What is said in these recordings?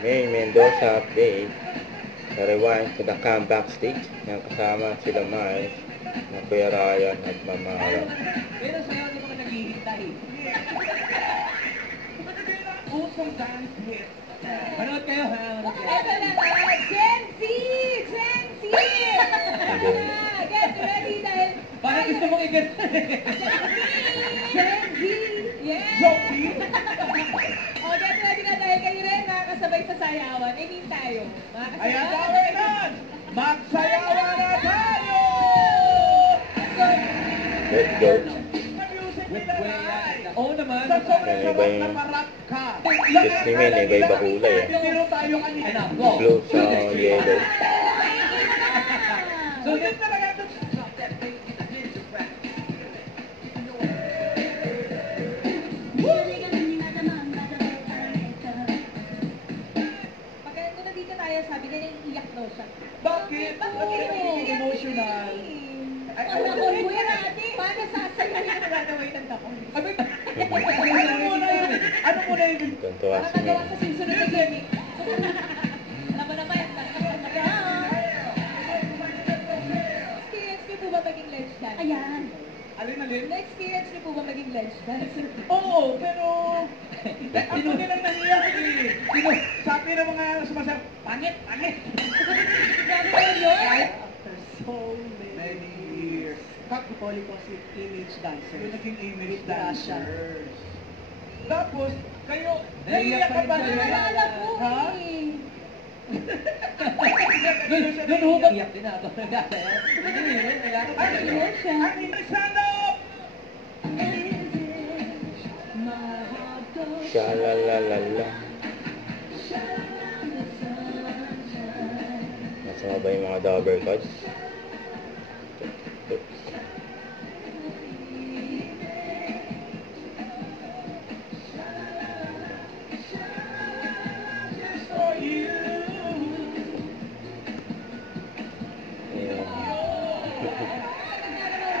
May Mendoza update sa rewind to the comeback stage. Yung kasama sila Miles, na Kuya Ryan at Mama Ara. Pero sa'yo, hindi mga naghihintay. Usong dance hit. Manood kayo, ha? Manood kayo. Ito na nga, Gen Z! Gen Z! Get ready dahil... Parang gusto mong i-get. Gen Z! Yes! Jockey? O, get ready na dahil kayo rin makakasabay sa sayawan. I mean tayo. Ayan, Makakasabay. gawin nun! Magsayawan na tayo! Let's go. Oo naman. Ano ba yung Jasmine, iba-iba kulay eh. Tiniro tayo kanina. Blue sa yellow. So, yun talaga ito. Pagka kung nandito tayo, sabi nila iiyak daw siya. Bakit? Bakit nagiging emotional? Ay, Ano ko, kuya natin? Paano sasayahin na gagawin ng tapos? Ano muna yun? Ano muna yun? Tuntua Para si nagawa May. sa susunod na gimmick. Alam mo naman, experience niyo po ba maging ledge dancer? Ayan. Alin? Na-experience niyo po ba maging ledge dancer? Oo, pero... Ako nilang nahiyak eh. Sabi ng mga sumasabi, pangit! Grabe naman yun? After so many years. Kakipoli ko si image dancer. Yung naging image Russia. dancers. Tapos, kayo, Naiiyak naiiyak ka pa ba? rin kayo. Naalala ko Ha? eh. Doon hubang iyak din ako. Nagkasaya. Naiiyak siya. Ang hindi stand up! Shalalala. Nasama ba yung mga double cards? For you. Ayan.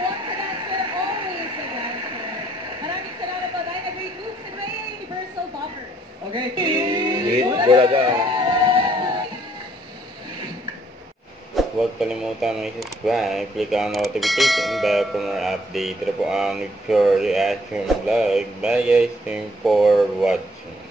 Once a dancer, always a dancer. Maraming salamat po dahil nag-great moves and Raya Universal Boppers. Okay. Hit Bulaga. Huwag kalimutan mag-subscribe, click ang notification bell for more update. Ito po ang Victoria Reaction Vlog. Bye guys, thank you for watching.